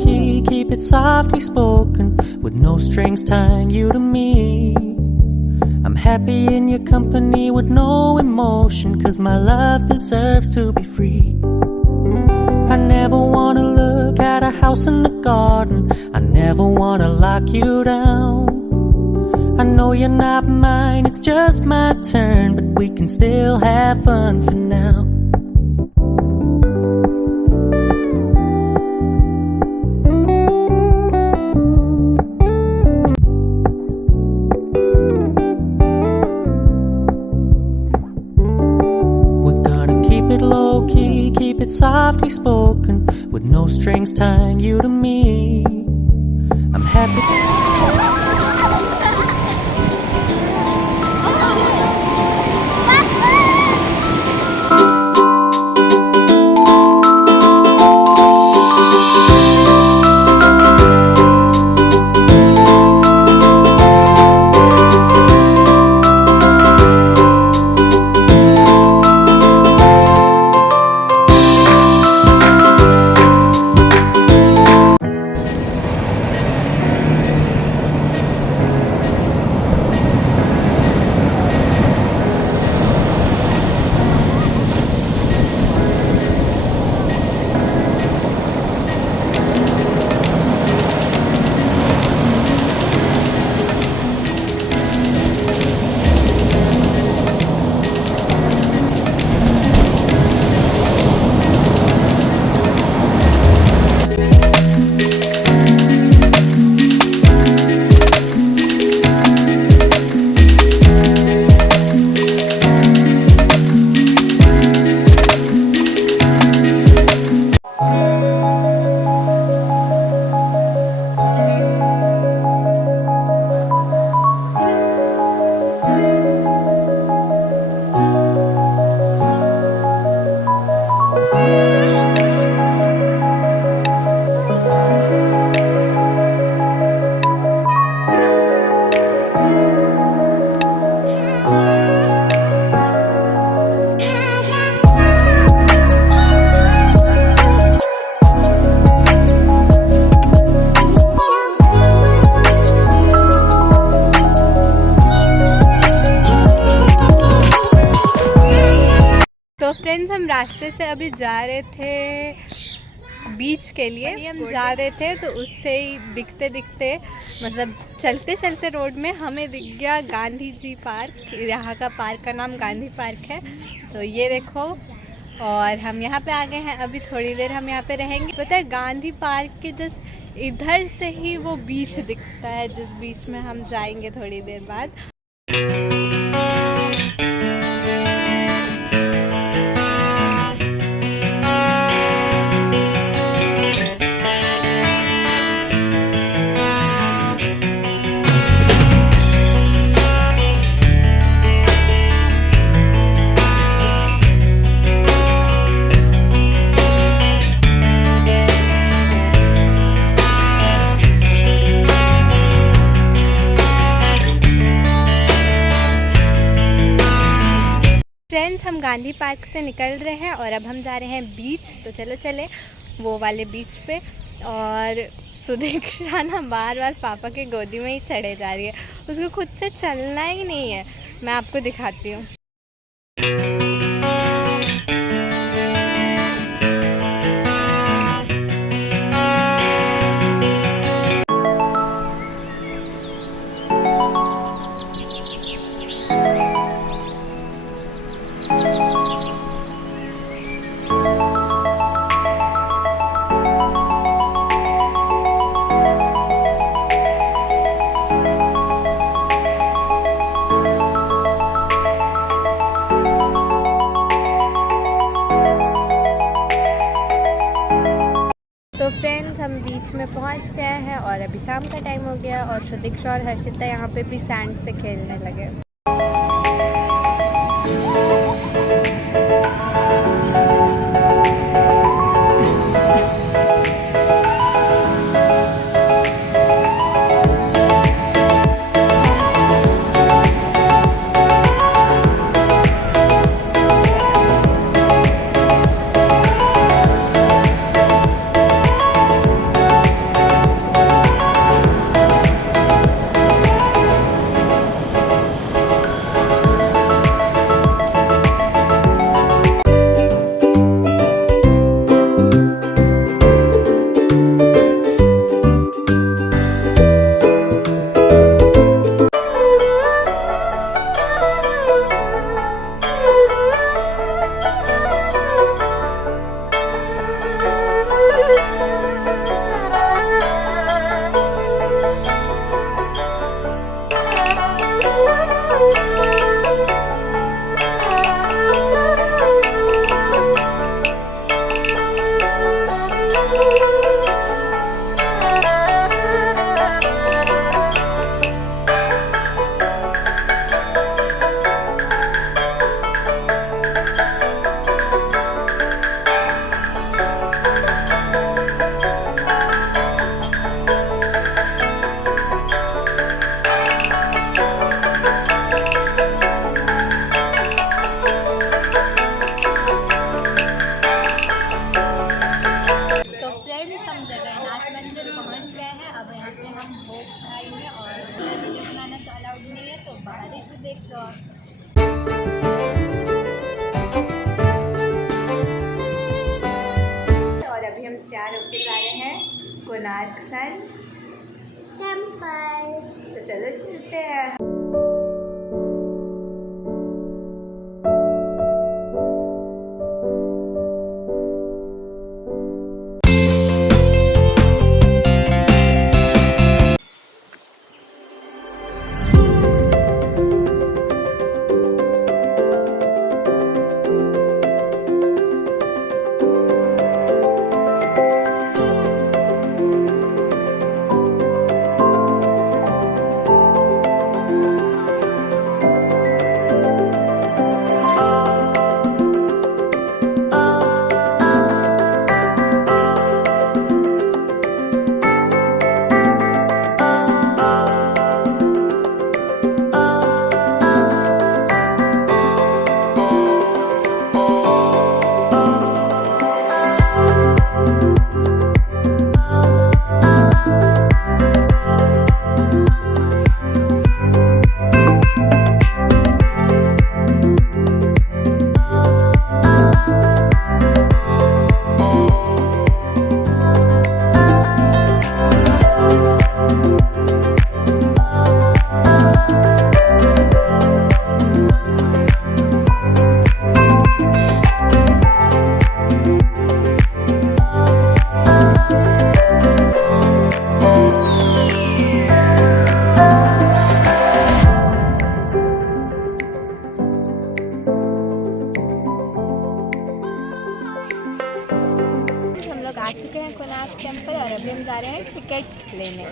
low-key, keep it softly spoken, with no strings tying you to me. I'm happy in your company with no emotion, 'cause my love deserves to be free. I never wanna look at a house in the garden, I never wanna lock you down. I know you're not mine, it's just my turn, but we can still have fun for now. We're gonna keep it low-key, keep it softly spoken, with no strings tying you to me. I'm happy. तो फ्रेंड्स, हम रास्ते से अभी जा रहे थे बीच के लिए। हम जा रहे थे तो उससे ही दिखते दिखते, मतलब चलते चलते रोड में हमें दिख गया गांधी जी पार्क। यहाँ का पार्क का नाम गांधी पार्क है। तो ये देखो, और हम यहाँ पे आ गए हैं। अभी थोड़ी देर हम यहाँ पे रहेंगे। पता है, गांधी पार्क के जस्ट इधर से ही वो बीच दिखता है, जिस बीच में हम जाएंगे थोड़ी देर बाद। फ्रेंड्स, हम गांधी पार्क से निकल रहे हैं और अब हम जा रहे हैं बीच। तो चलो चले वो वाले बीच पे। और सुदीक्षा ना बार बार पापा के गोदी में ही चढ़े जा रही है, उसको खुद से चलना ही नहीं है। मैं आपको दिखाती हूँ। हम बीच में पहुंच गए हैं और अभी शाम का टाइम हो गया और सुदीक्षा और हर्षिता यहाँ पे भी सैंड से खेलने लगे। जगन्नाथ मंदिर पहुंच गए हैं। अब यहाँ पे हम भोग खाएंगे और वीडियो बनाना तो अलाउड नहीं है, तो बाहर ही से देख लो आप। और अभी हम तैयार होके जा रहे हैं कोणार्क सन टेम्पल। तो चलो चलते हैं। आ चुके हैं कोणार्क टेम्पल और अभी हम जा रहे हैं टिकट लेने।